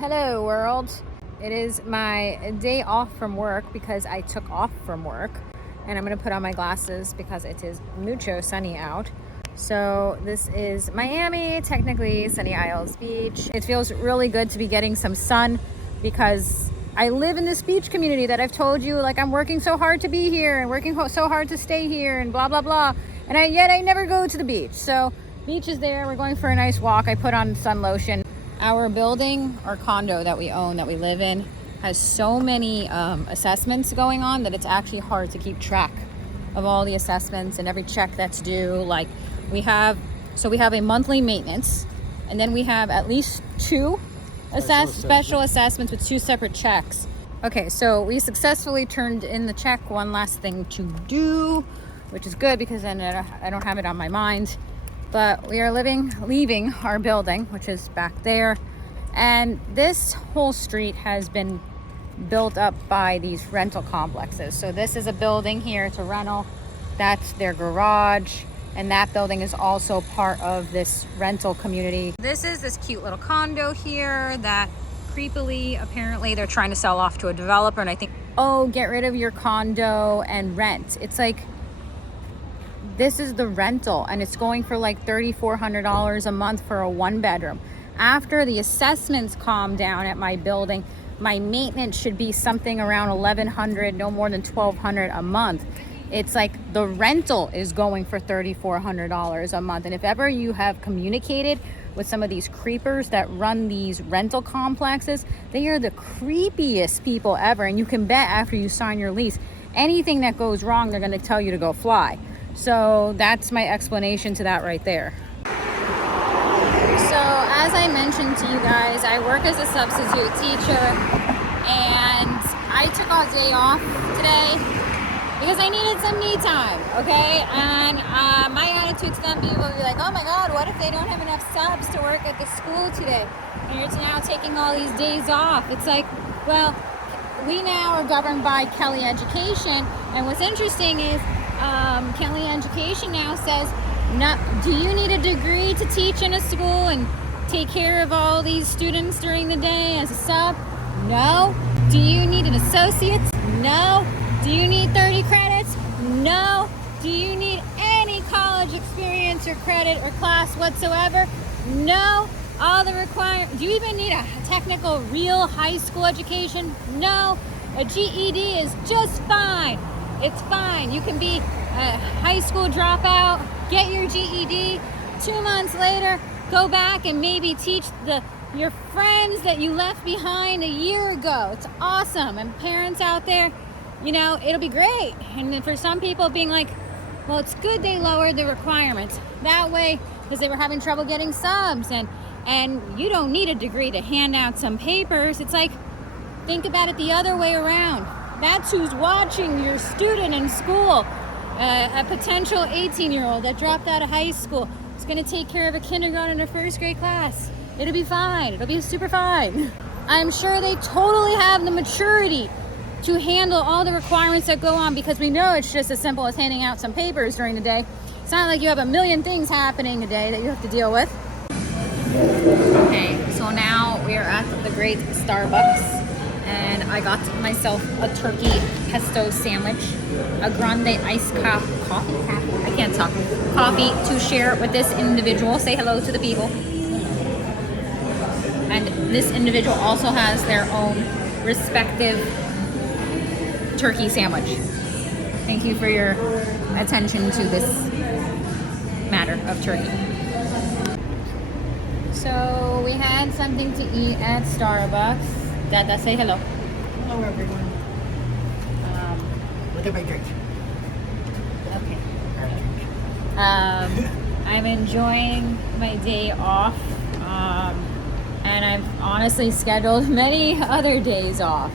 Hello world. It is my day off from work because I took off from work, and I'm gonna put on my glasses because it is mucho sunny out. So this is Miami, technically Sunny Isles Beach. It feels really good to be getting some sun because I live in this beach community that I've told you, like, I'm working so hard to be here and working so hard to stay here and blah blah blah, and yet I never go to the beach. So beach is there. We're going for a nice walk. I put on sun lotion. Our building or condo that we own, that we live in, has so many assessments going on that it's actually hard to keep track of all the assessments and every check that's due. Like we have a monthly maintenance, and then we have at least two special assessments with two separate checks. Okay, so we successfully turned in the check. One last thing to do, which is good because then I don't have it on my mind. But we are leaving our building, which is back there. And this whole street has been built up by these rental complexes. So this is a building here, it's a rental. That's their garage. And that building is also part of this rental community. This is this cute little condo here that creepily, apparently they're trying to sell off to a developer. And I think, oh, get rid of your condo and rent. It's like, this is the rental, and it's going for like $3,400 a month for a one bedroom. After the assessments calm down at my building, my maintenance should be something around $1,100, no more than $1,200 a month. It's like the rental is going for $3,400 a month. And if ever you have communicated with some of these creepers that run these rental complexes, they are the creepiest people ever. And you can bet after you sign your lease, anything that goes wrong, they're going to tell you to go fly. So that's my explanation to that right there. So as I mentioned to you guys, I work as a substitute teacher, and I took a day off today because I needed some me time, okay? And my attitude to them, people will be like, oh my God, what if they don't have enough subs to work at the school today? And you're now taking all these days off. It's like, well, we now are governed by Kelly Education, and what's interesting is Kelly Education now says, do you need a degree to teach in a school and take care of all these students during the day as a sub? No. Do you need an associate's? No. Do you need 30 credits? No. Do you need any college experience or credit or class whatsoever? No. All the requirements. Do you even need a technical, real high school education? No. A GED is just fine. It's fine. You can be a high school dropout, get your GED, 2 months later, go back and maybe teach your friends that you left behind a year ago. It's awesome. And parents out there, it'll be great. And then for some people being like, well, it's good they lowered the requirements. That way, because they were having trouble getting subs, and you don't need a degree to hand out some papers. It's like, think about it the other way around. That's who's watching your student in school. A potential 18-year-old that dropped out of high school is going to take care of a kindergarten or first grade class. It'll be fine. It'll be super fine. I'm sure they totally have the maturity to handle all the requirements that go on, because we know it's just as simple as handing out some papers during the day. It's not like you have a million things happening a day that you have to deal with. Okay, so now we are at the great Starbucks. And I got myself a turkey pesto sandwich, a grande iced coffee, I can't talk, coffee to share with this individual. Say hello to the people. And this individual also has their own respective turkey sandwich. Thank you for your attention to this matter of turkey. So we had something to eat at Starbucks. Dada, say hello. Hello, everyone. Look at my drink. Okay. I'm enjoying my day off, and I've honestly scheduled many other days off,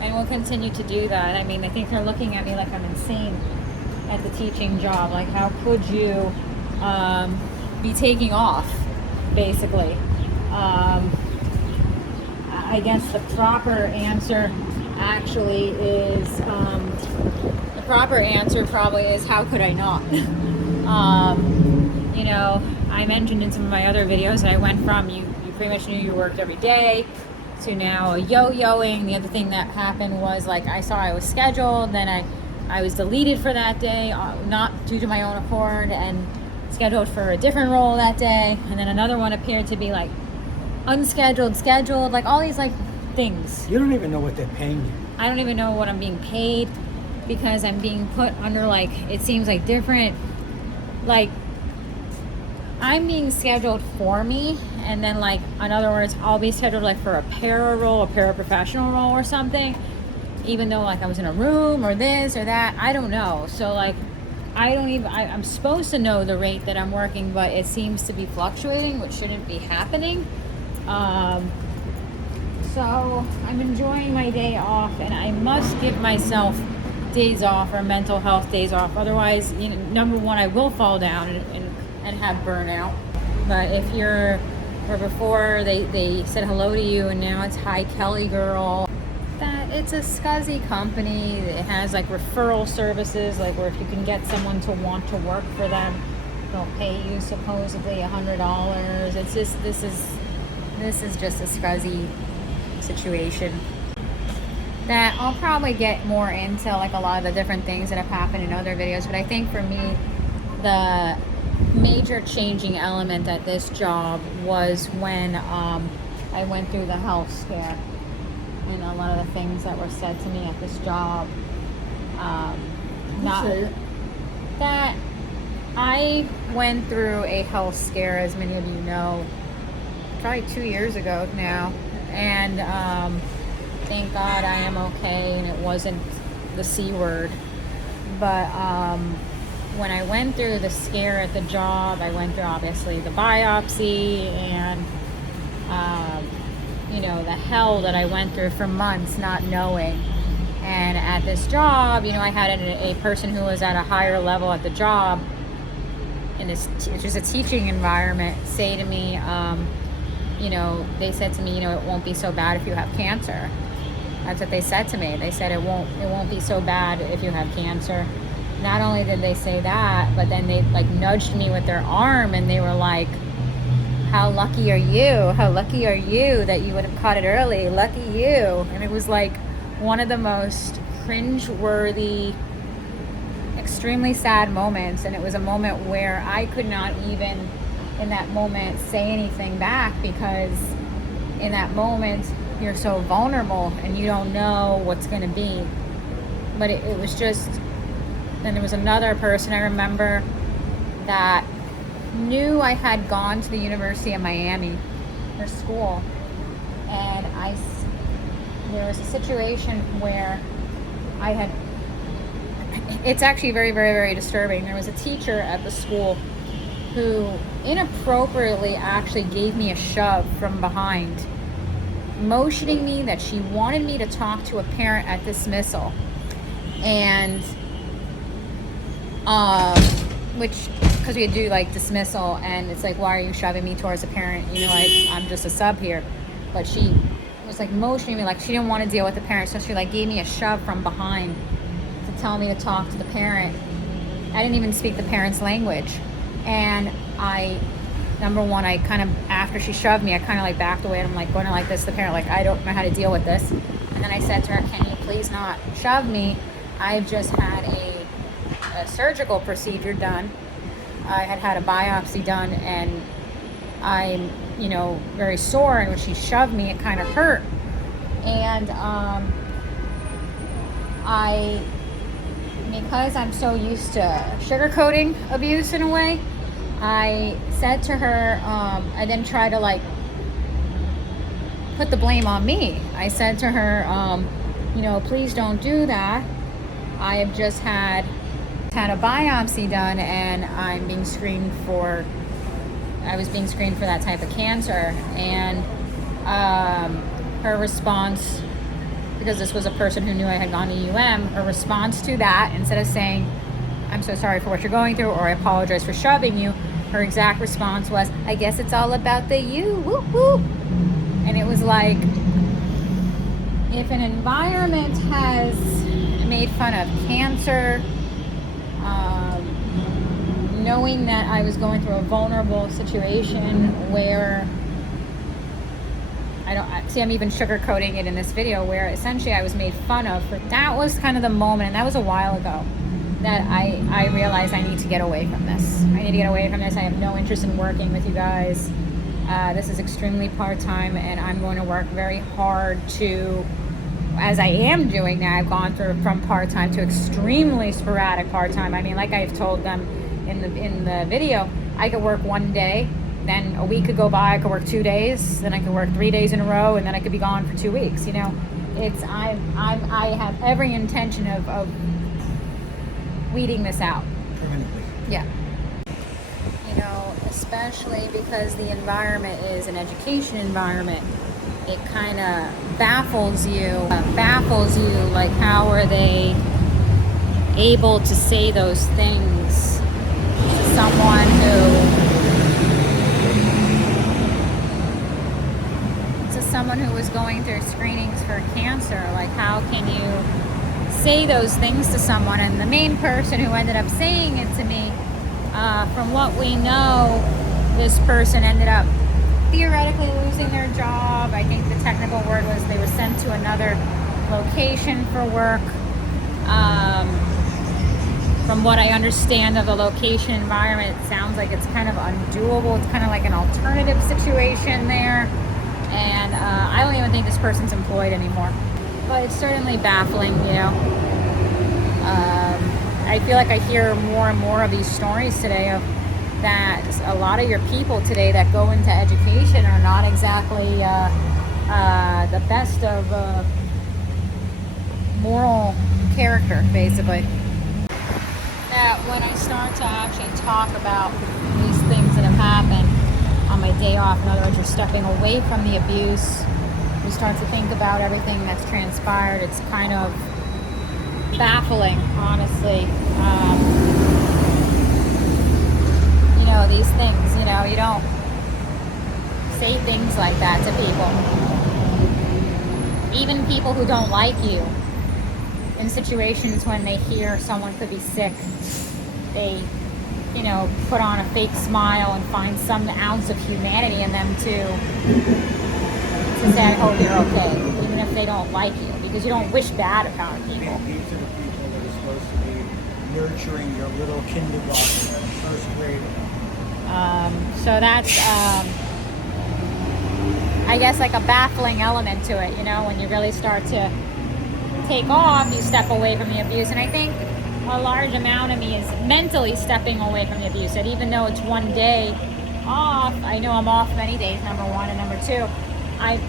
and will continue to do that. I mean, I think they're looking at me like I'm insane at the teaching job. Like, how could you be taking off, basically? I guess the proper answer actually is, the proper answer probably is, how could I not? I mentioned in some of my other videos that I went from, you pretty much knew you worked every day, to now yo-yoing. The other thing that happened was, like, I saw I was scheduled, then I was deleted for that day, not due to my own accord, and scheduled for a different role that day, and then another one appeared to be like unscheduled, scheduled, like all these like things. You don't even know what they're paying you. I don't even know what I'm being paid, because I'm being put under, like, it seems like different, like, I'm being scheduled for me, and then, like, in other words, I'll be scheduled like for a para role, a paraprofessional role or something, even though, like, I was in a room or this or that. I don't know. So, like, I'm supposed to know the rate that I'm working, but it seems to be fluctuating, which shouldn't be happening. So I'm enjoying my day off, and I must give myself days off, or mental health days off. Otherwise, number one, I will fall down and have burnout. But if you're, or before they said hello to you and now it's hi Kelly girl, that it's a scuzzy company. It has like referral services, like where if you can get someone to want to work for them, they'll pay you supposedly $100. It's just, this is just a scuzzy situation that I'll probably get more into, like a lot of the different things that have happened in other videos. But I think for me, the major changing element at this job was when I went through the health scare, and a lot of the things that were said to me at this job. That I went through a health scare, as many of you know, probably 2 years ago now, and thank God I am okay, and it wasn't the C word. But when I went through the scare at the job, I went through obviously the biopsy and the hell that I went through for months not knowing. And at this job, I had a person who was at a higher level at the job, in this, which is a teaching environment, say to me, they said to me, it won't be so bad if you have cancer. That's what they said to me. They said it won't be so bad if you have cancer. Not only did they say that, but then they like nudged me with their arm, and they were like, how lucky are you? How lucky are you that you would have caught it early? Lucky you. And it was like one of the most cringe-worthy, extremely sad moments. And it was a moment where I could not even, in that moment, say anything back, because in that moment, you're so vulnerable and you don't know what's going to be. But it was just, then there was another person I remember that knew I had gone to the University of Miami for school, and there was a situation where it's actually very, very, very disturbing. There was a teacher at the school who inappropriately actually gave me a shove from behind, motioning me that she wanted me to talk to a parent at dismissal. And because we do like dismissal, and it's like, why are you shoving me towards a parent? I'm just a sub here. But she was like motioning me like she didn't want to deal with the parent, so she like gave me a shove from behind to tell me to talk to the parent. I didn't even speak the parent's language. And number one, I kind of, after she shoved me, I kind of like backed away, and I'm like going like this to the parent, like, I don't know how to deal with this. And then I said to her, can you please not shove me? I've just had a surgical procedure done. I had a biopsy done, and I'm, very sore, and when she shoved me, it kind of hurt. And because I'm so used to sugarcoating abuse in a way, I said to her, I then tried to like put the blame on me. I said to her, please don't do that. I have just had a biopsy done, and I was being screened for that type of cancer. And her response, because this was a person who knew I had gone to her response to that, instead of saying, I'm so sorry for what you're going through, or I apologize for shoving you, her exact response was, I guess it's all about the you, whoop whoop. And it was like, if an environment has made fun of cancer, knowing that I was going through a vulnerable situation where I'm even sugarcoating it in this video where essentially I was made fun of. But that was kind of the moment, and that was a while ago, that I realized I need to get away from this. I need to get away from this. I have no interest in working with you guys. This is extremely part-time, and I'm going to work very hard to, as I am doing now, I've gone through from part-time to extremely sporadic part-time. I mean, like I've told them in the video, I could work one day, then a week could go by, I could work 2 days, then I could work 3 days in a row, and then I could be gone for 2 weeks. You know, I have every intention of weeding this out. Permanently. Yeah. You know, especially because the environment is an education environment, it kind of baffles you. Like, how are they able to say those things to someone who was going through screenings for cancer? Like, how can you say those things to someone? And the main person who ended up saying it to me, from what we know, this person ended up theoretically losing their job. I think the technical word was they were sent to another location for work. From what I understand of the location environment, it sounds like it's kind of undoable. It's kind of like an alternative situation there. And I don't even think this person's employed anymore. But it's certainly baffling, you know. I feel like I hear more and more of these stories today of that a lot of your people today that go into education are not exactly the best of moral character, basically. That when I start to actually talk about these things that have happened on my day off, in other words, you're stepping away from the abuse, you start to think about everything that's transpired, it's kind of baffling, honestly. You know, these things, you know, you don't say things like that to people. Even people who don't like you, in situations when they hear someone could be sick, they, you know, put on a fake smile and find some ounce of humanity in them to say, I hope you're okay, even if they don't like you, because you don't wish bad upon people. These are the people that are supposed to be nurturing your little kindergarten or first grader. So that's, I guess, like a baffling element to it, you know, when you really start to take off, you step away from the abuse. And I think a large amount of me is mentally stepping away from the abuse. And even though it's one day off, I know I'm off many days, number one, and number two, I've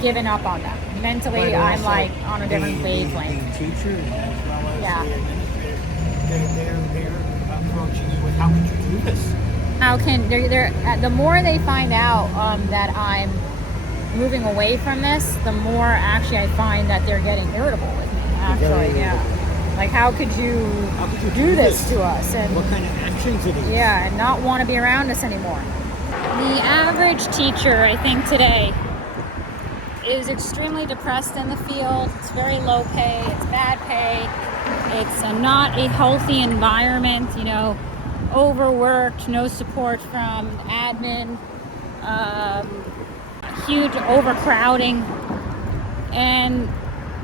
given up on that. Mentally, I'm like on a different wavelength. The teachers as well as Yeah. the administrators, they're approaching you with, how could you do this? How can the more they find out that I'm moving away from this, the more actually I find that they're getting irritable with me. Actually, yeah. Like, how could you do this to us? And what kind of actions it is? Yeah, and not want to be around us anymore. The average teacher, I think, today is extremely depressed in the field. It's very low pay. It's bad pay. It's not a healthy environment. You know, overworked, no support from admin, huge overcrowding, and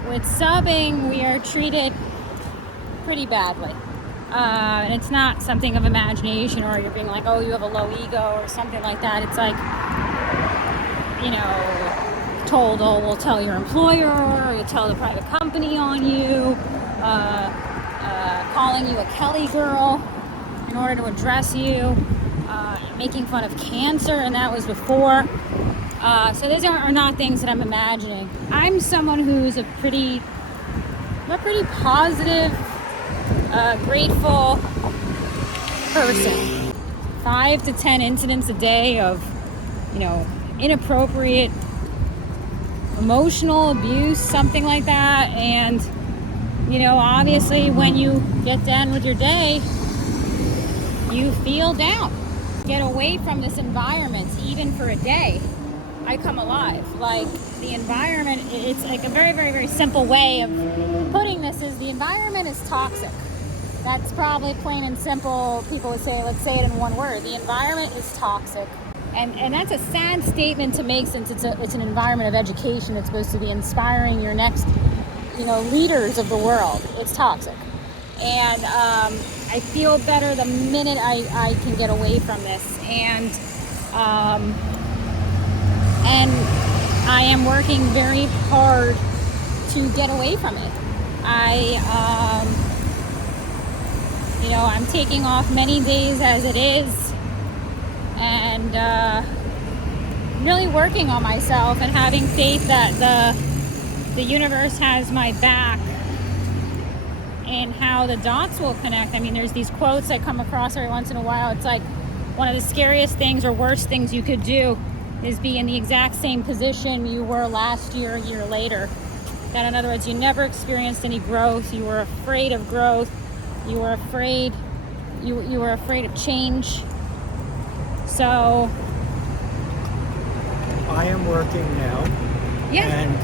with subbing we are treated pretty badly, and it's not something of imagination or you're being like, oh, you have a low ego or something like that. It's like, you know, told, oh, we'll tell your employer, or you tell the private company on you, calling you a Kelly girl in order to address you, making fun of cancer, and that was before. So these are not things that I'm imagining. I'm someone who's a pretty positive, grateful person. 5 to 10 incidents a day of, you know, inappropriate emotional abuse, something like that. And, you know, obviously when you get done with your day, you feel down. Get away from this environment, even for a day, I come alive. Like, the environment, it's like a very, very, very simple way of putting this is the environment is toxic. That's probably plain and simple. People would say, let's say it in one word. The environment is toxic. And that's a sad statement to make, since it's an environment of education. It's supposed to be inspiring your next, leaders of the world. It's toxic. And I feel better the minute I can get away from this. And I am working very hard to get away from it. I'm taking off many days as it is, and really working on myself and having faith that the universe has my back and how the dots will connect. I mean, there's these quotes I come across every once in a while. It's like, one of the scariest things or worst things you could do is be in the exact same position you were last year, a year later. That, in other words, you never experienced any growth. You were afraid of growth. You were afraid. You were afraid of change. So I am working now. Yeah. And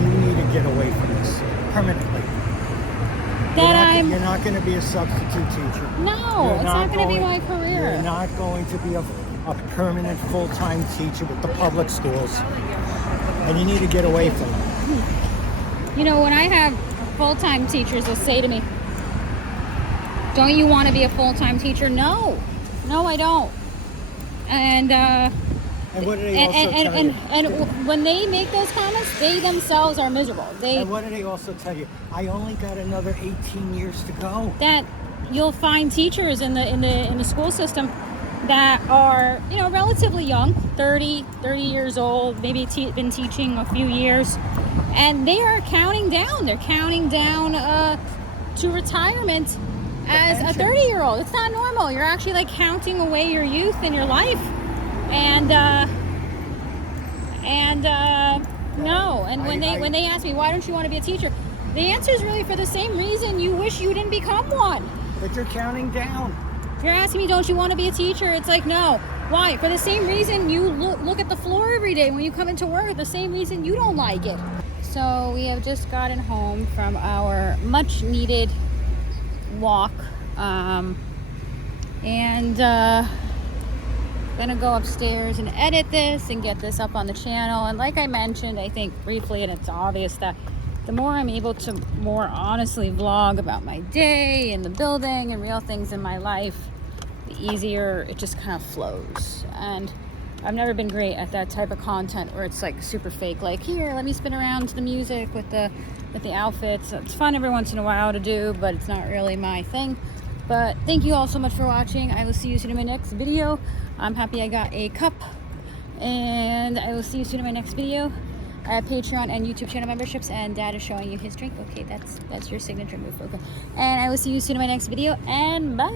you need to get away from this permanently. You're not going to be a substitute teacher. No, it's not going to be my career. You're not going to be a permanent full-time teacher with the public schools. And you need to get away from it. When I have full-time teachers, they'll say to me, "Don't you want to be a full-time teacher?" No, I don't. And what do they also tell you? And when they make those comments, they themselves are miserable. And what do they also tell you? I only got another 18 years to go. That you'll find teachers in the school system that are, relatively young, 30 years old, maybe been teaching a few years, and they are counting down. They're counting down to retirement as a 30-year-old. It's not normal. You're actually like counting away your youth and your life. And no. And when they ask me, why don't you want to be a teacher? The answer is really for the same reason you wish you didn't become one. But you're counting down. You're asking me, don't you want to be a teacher? It's like, no. Why? For the same reason you look at the floor every day when you come into work. The same reason you don't like it. So we have just gotten home from our much needed walk. Gonna go upstairs and edit this and get this up on the channel. And like I mentioned, I think briefly, and it's obvious, that the more I'm able to more honestly vlog about my day and the building and real things in my life, the easier it just kind of flows. And I've never been great at that type of content where it's like super fake, like, here, let me spin around to the music with the outfits. It's fun every once in a while to do, but it's not really my thing. But thank you all so much for watching. I will see you soon in my next video. I'm happy I got a cup, and I will see you soon in my next video. I have Patreon and YouTube channel memberships, and Dad is showing you his drink. Okay, that's your signature move. Okay, and I will see you soon in my next video, and bye.